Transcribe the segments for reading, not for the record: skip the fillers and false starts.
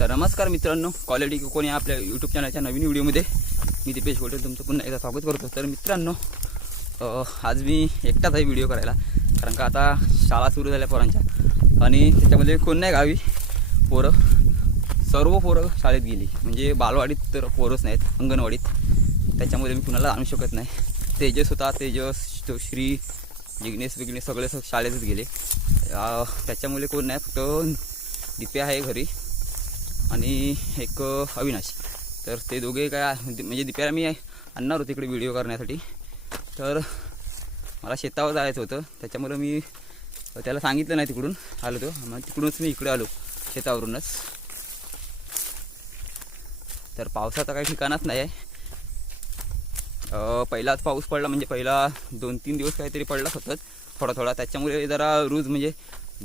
तर नमस्कार मित्रांनो, क्वालिटी कोणी आपल्या यूट्यूब चॅनलच्या नवीन व्हिडिओमध्ये मी दीपेश गोटे तुमचं पुन्हा एकदा स्वागत करतो। तर मित्रांनो, आज मी एकटाच आहे व्हिडिओ करायला, कारण का आता शाळा सुरू झाल्या पोरांच्या आणि त्याच्यामध्ये कोण नाही गावी। सर्व पोरं शाळेत गेली, म्हणजे बालवाडीत तर पोरंच नाहीत, अंगणवाडीत। त्याच्यामध्ये मी कुणाला आणू शकत नाही। तेजस होता, तेजस तो श्री जिग्नेश बिग्नेश सगळे शाळेतच गेले। त्याच्यामुळे कोण नाही, फक्त दिप्या आहे घरी आणि एक अविनाश। तर ते दोघे काय म्हणजे दिप्याला मी आणणार होते इकडे व्हिडिओ करण्यासाठी, तर मला शेतावर जायचं होतं, त्याच्यामुळे मी त्याला सांगितलं नाही, तिकडून आलो तो, मग तिकडूनच मी इकडे आलो शेतावरूनच। तर पावसाचा काही ठिकाणच नाही आहे। पहिलाच पाऊस पडला, म्हणजे पहिला 2-3 दिवस काहीतरी पडला सतत थोडा थोडा, त्याच्यामुळे जरा रूज म्हणजे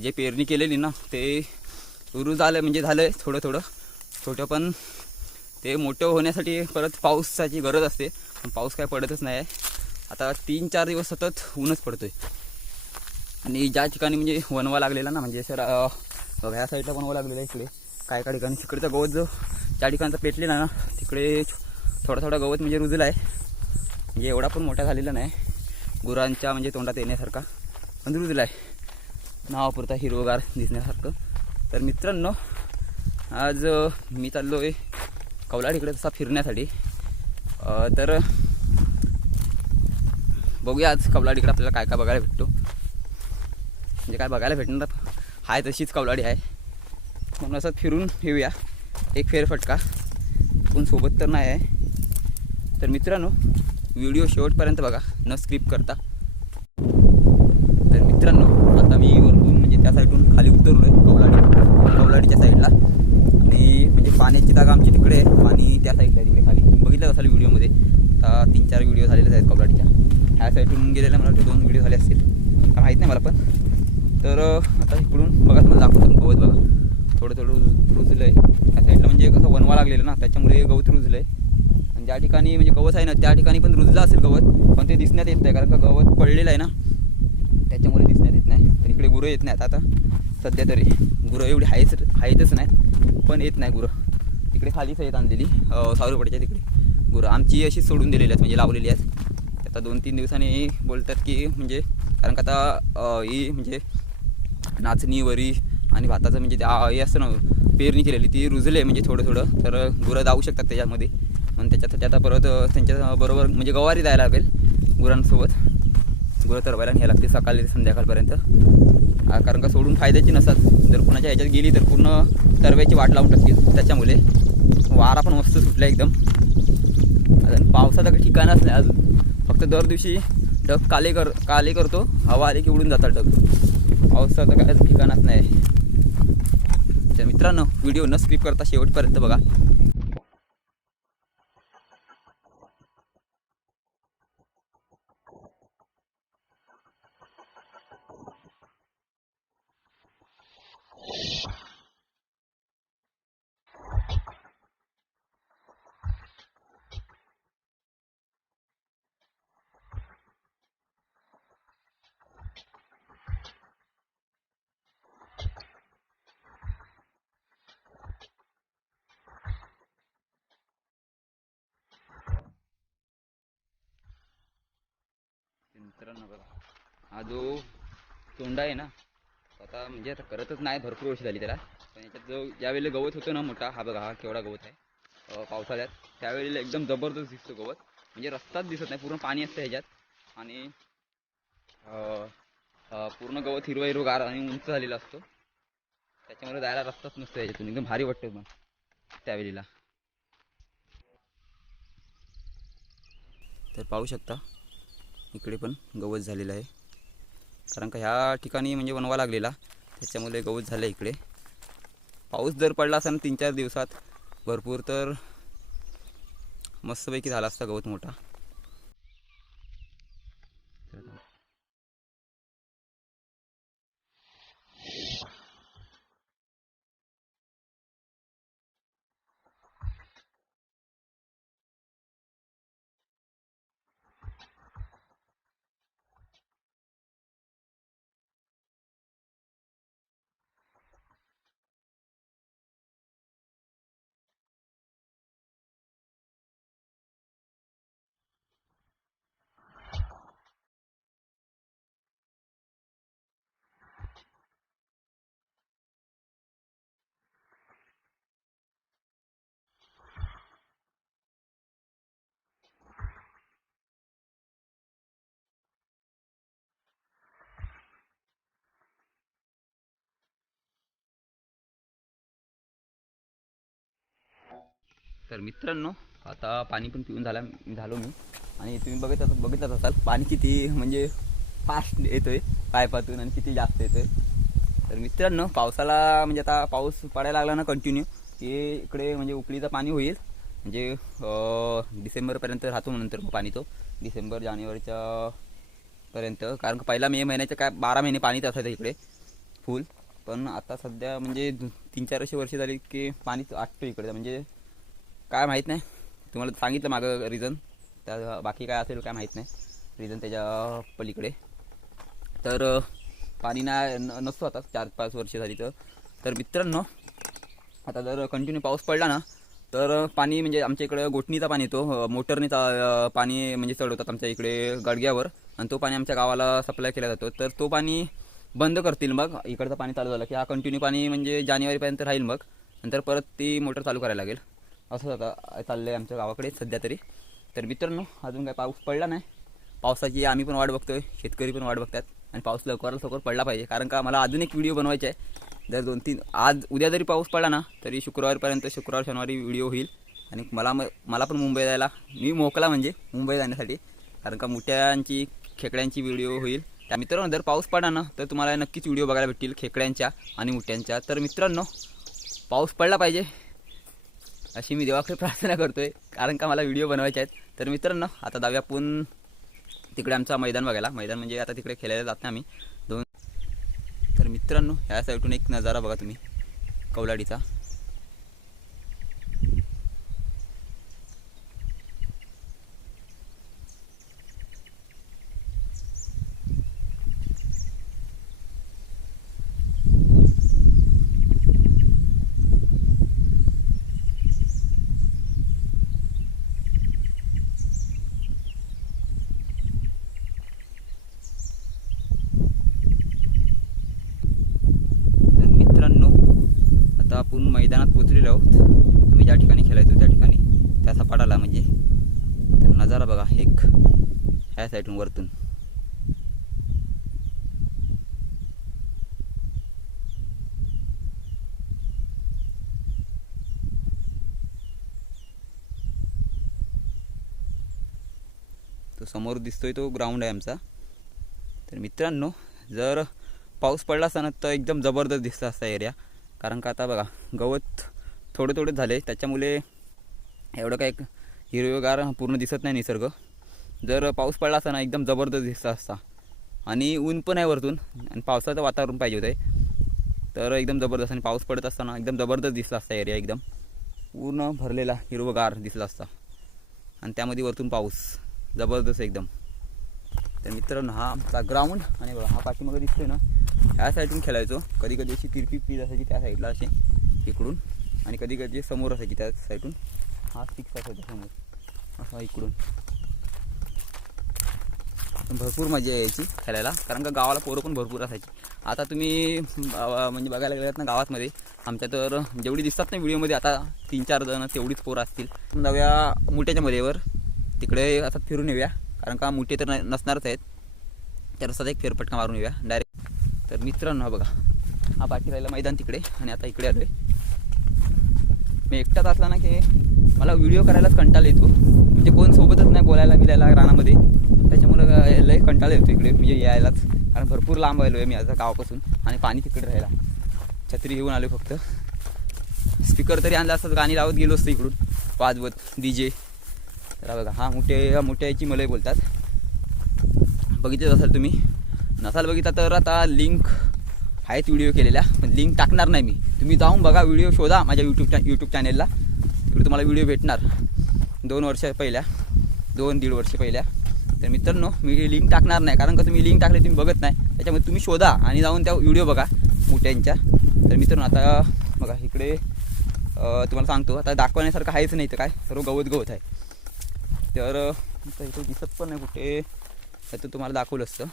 जे पेरणी केलेली ना ते रूज आलं, म्हणजे झालं थोडं थोडं छोटं, पण ते मोठं होण्यासाठी परत पावसाची गरज असते, पण पाऊस काय पडतच नाही आहे। आता 3-4 दिवस सतत ऊनच पडतोय। आणि ज्या ठिकाणी म्हणजे वनवा लागलेला ना, म्हणजे सर ह्या साईडला वनवा लागलेला आहे, इकडे काय काय ठिकाणी तिकडचं गवत जो ज्या ठिकाणचं पेटलेला ना तिकडे थोडा थोडा गवत म्हणजे रुजला आहे, म्हणजे एवढा पण मोठा झालेला नाही, गुरांच्या म्हणजे तोंडात येण्यासारखा, पण रुजला आहे, नावापुरता हिरवगार दिसण्यासारखं। तर मित्रांनो, आज मी चाललो आहे कौलाडीकडे तसा फिरण्यासाठी। तर बघूया आज कौलाडीकडे आपल्याला काय काय बघायला भेटतो, म्हणजे काय बघायला भेटणार आहे तशीच कौलाडी आहे, म्हणून असं फिरून येऊया एक फेरफटका, कोण सोबत तर नाही आहे। तर मित्रांनो, व्हिडिओ शेवटपर्यंत बघा, न स्किप करता। तर मित्रांनो, आता मी वरतून म्हणजे त्या साईडून खाली उतरलो आहे कौलाडीच्या साईडला, आणि म्हणजे पाण्याची जागा आमची तिकडे आहे, पाणी त्या साईडला आहे तिकडे खाली, बघितलं असाल व्हिडिओमध्ये। आता 3-4 व्हिडिओ झालेलेच आहेत कौलाडीच्या, ह्या साईडून गेलेल्या मला वाटतं 2 व्हिडिओ झाले असतील, काय माहीत नाही मला पण। तर आता इकडून बघा, मला दाखवतो गवत बघा, थोडं थोडं रुजलं आहे त्या साईडला, म्हणजे कसं वनवा लागलेलं ना त्याच्यामुळे गवत रुजलं आहे। आणि ज्या ठिकाणी म्हणजे गवत आहे ना त्या ठिकाणी पण रुजलं असेल गवत, पण ते दिसण्यात येत नाही, कारण का गवत पडलेलं आहे ना त्याच्यामुळे दिसण्यात येत नाही। तर इकडे गुरं येत नाहीत आता सध्या तरी, गुरं एवढी आहेतच नाही, पण येत नाही गुरं, तिकडे खालीच आहेत आणलेली सावरपड्याच्या तिकडे गुरं आमची अशी सोडून दिलेली आहेत, म्हणजे लावलेली आहेत। आता 2-3 दिवसांनी बोलतात की म्हणजे, कारण का आता ही म्हणजे नाचणी वरी आणि भाताचं म्हणजे हे असतं ना पेरणी केलेली, ती रुजले म्हणजे थोडं थोडं, तर गुरं जाऊ शकतात त्याच्यामध्ये। पण त्याच्यासाठी आता परत त्यांच्या बरोबर म्हणजे गवारी जायला लागेल गुरांसोबत, गुरं तरवायला न्यायला लागते सकाळी संध्याकाळपर्यंत, कारण का सोडून फायद्याची नसतात, जर कुणाच्या ह्याच्यात गेली तर पूर्ण तरव्याची वाट लावून टाकतील। त्याच्यामुळे वारा पण मस्त सुटला एकदम, अजून पावसाचं काही ठिकाणच नाही अजून, फक्त दर दिवशी ढग काले करतो, हवा आली की उडून जातात ढग, पावसाचं काय ठिकाणच नाही। तर मित्रांनो, व्हिडिओ न स्किप करता शेवटपर्यंत बघा। मित्रांनो बघा, हा जो तोंडा आहे ना, आता म्हणजे आता करतच नाही, भरपूर वर्ष झाली त्याला, पण याच्यात जो ज्यावेळेला गवत होतं ना मोठा, हा बघा हा केवढा गवत आहे पावसाळ्यात, त्यावेळेला एकदम जबरदस्त दिसतो गवत, म्हणजे रस्ताच दिसत नाही, पूर्ण पाणी असतं ह्याच्यात, आणि पूर्ण गवत हिरवं हिरवगार आणि उंच झालेला असतो, त्याच्यामुळे जायला रस्ताच नसतो ह्याच्यातून, एकदम भारी वाटतं मग त्यावेळेला। तर पाहू शकता इकडे पण गवत झालेलं आहे, कारण का ह्या ठिकाणी म्हणजे वनवा लागलेला त्याच्यामुळे गवत झालं इकडे। पाऊस जर पडला असेल 3-4 दिवसात भरपूर, तर मस्तपैकी झाला असता गवत मोठा। तर मित्रांनो आता पाणी पण पिऊन झालो मी आणि तुम्ही बघितलाच असाल पाणी किती म्हणजे फास्ट येतोय पायपातून आणि किती जास्त येतोय. तर मित्रांनो पावसाला म्हणजे आता पाऊस पडायला लागला ना कंटिन्यू की इकडे म्हणजे उकळीचं पाणी होईल म्हणजे डिसेंबरपर्यंत राहतो नंतर मग पाणी तो डिसेंबर जानेवारीच्या पर्यंत. कारण पहिला मे महिन्याच्या काय 12 महिने पाणीच असायचं इकडे फुल. पण आता सध्या म्हणजे 3-4 वर्ष झाली की पाणीच आटतो इकडे. म्हणजे काय माहीत नाही, तुम्हाला सांगितलं मागं रिझन, त्या बाकी काय असेल काय माहीत नाही रिझन त्याच्या पलीकडे. तर पाणी नसतो आता 4-5 वर्ष झाली. तर मित्रांनो आता जर कंटिन्यू पाऊस पडला ना तर पाणी म्हणजे आमच्या इकडे गोठणीचा पाणी येतो, मोटरने पाणी म्हणजे चढवतात आमच्या इकडे गडग्यावर आणि तो पाणी आमच्या गावाला सप्लाय केला जातो. तर तो पाणी बंद करतील मग इकडचं पाणी चालू झालं की हा कंटिन्यू पाणी म्हणजे जानेवारीपर्यंत राहील. मग नंतर परत ती मोटर चालू करायला लागेल. असंच आता चाललं आहे आमच्या गावाकडे सध्या तरी. तर मित्रांनो अजून काय पाऊस पडला नाही. पावसाची आम्ही पण वाट बघतोय, शेतकरी पण वाट बघतात आणि पाऊस लवकर पडला पाहिजे. कारण का मला अजून एक व्हिडिओ बनवायचा आहे. जर 2-3 आज उद्या जरी पाऊस पडला ना तरी शुक्रवार शनिवारी व्हिडिओ होईल. आणि मला पण मुंबई जायला मी मोकला म्हणजे मुंबई जाण्यासाठी. कारण का मुठ्यांची खेकड्यांची व्हिडिओ होईल. त्या मित्रांनो जर पाऊस पडला ना तर तुम्हाला नक्कीच व्हिडिओ बघायला भेटतील खेकड्यांच्या आणि मुठ्यांच्या. तर मित्रांनो पाऊस पडला पाहिजे अशी मी देवाकडे प्रार्थना करतोय कारण का मला व्हिडिओ बनवायचे आहेत. तर मित्रांनो आता जाऊया आपण तिकडे आमचा मैदान बघायला. मैदान म्हणजे आता तिकडे खेळायला जात नाही आम्ही 2. तर मित्रांनो ह्या साईडून एक नजारा बघा तुम्ही कौलाडीचा. आपण मैदानात पोचलेलो आहोत. आम्ही ज्या ठिकाणी खेळायचो त्या ठिकाणी त्या सपाटाला म्हणजे. तर नजारा बघा एक ह्या साईडून वरतून. तो समोर दिसतोय तो ग्राउंड आहे आमचा. तर मित्रांनो जर पाऊस पडला असता ना तर एकदम जबरदस्त दिसतं असा एरिया. कारण का आता बघा गवत थोडे झाले त्याच्यामुळे एवढं काय हिरवेगार पूर्ण दिसत नाही निसर्ग. जर पाऊस पडला असता ना एकदम जबरदस्त दिसत असता. आणि ऊन पण आहे वरतून आणि पावसाचं वातावरण पाहिजे होतं तर एकदम जबरदस्त. आणि पाऊस पडत असताना एकदम जबरदस्त दिसला असता एरिया. एकदम पूर्ण भरलेला हिरवगार दिसला असता आणि त्यामध्ये वरतून पाऊस जबरदस्त एकदम. तर मित्रांनो हा आमचा ग्राउंड आणि बघा हा पाठीमागे दिसतोय ना ह्या साईडून खेळायचो. कधी अशी तिरपी पीच असायची त्या साईडला अशी इकडून आणि कधी समोर असायची त्या साईडून. हा 6 असायचा समोर असा इकडून. भरपूर मजा यायची खेळायला कारण का गावाला पोरं पण भरपूर असायची. आता तुम्ही म्हणजे बघायला गेलात ना गावातमध्ये आमच्या तर जेवढी दिसतात ना व्हिडिओमध्ये आता 3-4 जण तेवढीच पोरं असतील. जाऊया मुठ्याच्या मध्येवर तिकडे असं फिरून येऊया कारण का मुठे तर नसणारच आहेत. तर असाच एक फेरफटका मारून येऊया डायरेक्ट. तर मित्रांनो बघा हा पाठी राहिला मैदान तिकडे आणि आता इकडे आलोय. मी एकटाच असला ना की मला व्हिडिओ करायलाच कंटाळा येतो. म्हणजे कोण सोबतच नाही बोलायला बिलायला रानामध्ये. त्याच्यामुळं लय कंटाळा येतो इकडे म्हणजे यायलाच. कारण भरपूर लांब आलो आहे मी आता गावापासून आणि पाणी तिकडे राहायला. छत्री घेऊन आलो फक्त. स्पीकर तरी आणला असतं गाणी लावत गेलो असतं इकडून वाजवत DJ. तर बघा हा मुठ्याची मलई बोलतात. बघितलं असाल तुम्ही. नसाल बघितला तर आता लिंक आहेत व्हिडिओ केलेल्या पण लिंक टाकणार नाही मी. तुम्ही जाऊन बघा व्हिडिओ शोधा माझ्या यूट्यूब चॅनेलला. तिकडे तुम्हाला व्हिडिओ भेटणार 2 वर्ष पहिल्या 2-1.5 वर्ष पहिल्या. तर मित्रांनो मी लिंक टाकणार नाही कारण का तुम्ही लिंक टाकले तुम्ही बघत नाही. त्याच्यामुळे तुम्ही शोधा आणि जाऊन त्या व्हिडिओ बघा मुठ्यांच्या. तर मित्रांनो आता बघा इकडे तुम्हाला सांगतो आता दाखवण्यासारखं आहेच नाही तर काय सर्व गवत आहे. तर इथे दिसत पण नाही कुठे तर तुम्हाला दाखवलं असतं.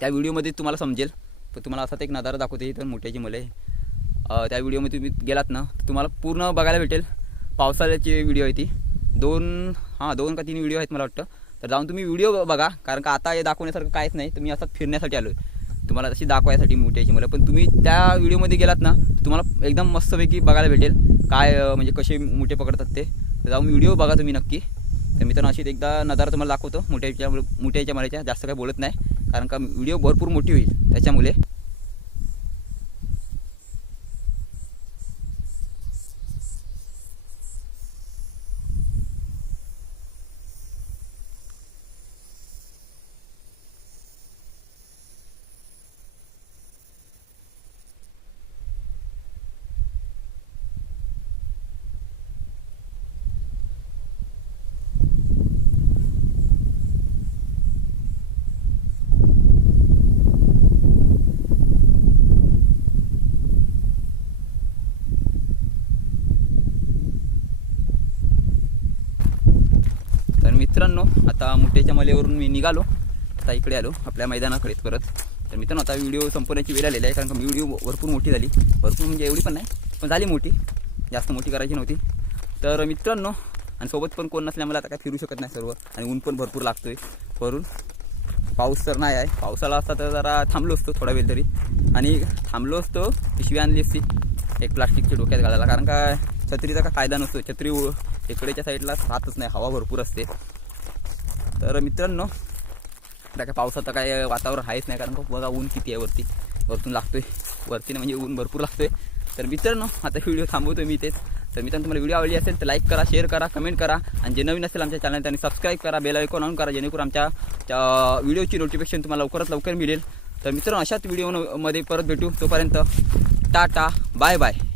त्या व्हिडिओमध्ये तुम्हाला समजेल. पण तुम्हाला असाच एक नजारा दाखवते तर मोठ्याची मलई. त्या व्हिडिओमध्ये तुम्ही गेलात ना तुम्हाला पूर्ण बघायला भेटेल. पावसाळ्याची व्हिडिओ आहे ती. 2 का 3 व्हिडिओ आहेत मला वाटतं. तर जाऊन तुम्ही व्हिडिओ बघा कारण का आता हे दाखवण्यासारखं काहीच नाही. तुम्ही असंच फिरण्यासाठी आलो आहे तुम्हाला तशी दाखवायसाठी मोठ्याची मलई. पण तुम्ही त्या व्हिडिओमध्ये गेलात ना तुम्हाला एकदम मस्तपैकी बघायला भेटेल काय म्हणजे कसे मोठे पकडतात ते, तर जाऊन व्हिडिओ बघा तुम्ही नक्की. तर मित्रांनो अशीच एकदा नजारा तुम्हाला दाखवतो मोठ्याच्या मळ्याच्या. जास्त काही बोलत नाही कारण का व्हिडिओ भरपूर मोठी होईल त्याच्यामुळे. मित्रांनो आता मुठ्याच्या मलेवरून मी निघालो, आता इकडे आलो आपल्या मैदानाकडे परत. तर मित्रांनो आता व्हिडिओ संपवण्याची वेळ आलेली आहे कारण का व्हिडिओ भरपूर मोठी झाली. भरपूर म्हणजे एवढी पण नाही, पण झाली मोठी, जास्त मोठी करायची नव्हती. तर मित्रांनो आणि सोबत पण कोण नसल्यामुळे आता काय फिरू शकत नाही सर्व, आणि ऊन पण भरपूर लागतोय वरून. पाऊस तर नाही आहे, पावसाला असता तर जरा थांबलो असतो थोडा वेळ तरी, आणि थांबलो असतो पिशवी आणली असती एक प्लास्टिकच्या डोक्यात घालायला, कारण का छत्रीचा काय फायदा नसतो. छत्री इकडेच्या साईडला राहतच नाही, हवा भरपूर असते. तर मित्रांनो आता काय पावसाचं काय वातावरण आहेच नाही कारण का बघा ऊन किती आहे वरतून लागतोय, वरतीने म्हणजे ऊन भरपूर लागतोय. तर मित्रांनो आता व्हिडिओ थांबवतोय मी इथेच. तर मित्रांनो तुम्हाला व्हिडिओ आवडली असेल तर लाईक करा, शेअर करा, कमेंट करा, आणि जे नवीन असेल आमच्या चॅनल त्यांनी सबस्क्राईब करा, बेल आयकॉन ऑन करा, जेणेकरून आमच्या व्हिडिओची नोटिफिकेशन तुम्हाला लवकरात लवकर मिळेल. तर मित्रांनो अशाच व्हिडिओमध्ये परत भेटू, तोपर्यंत टाटा बाय बाय.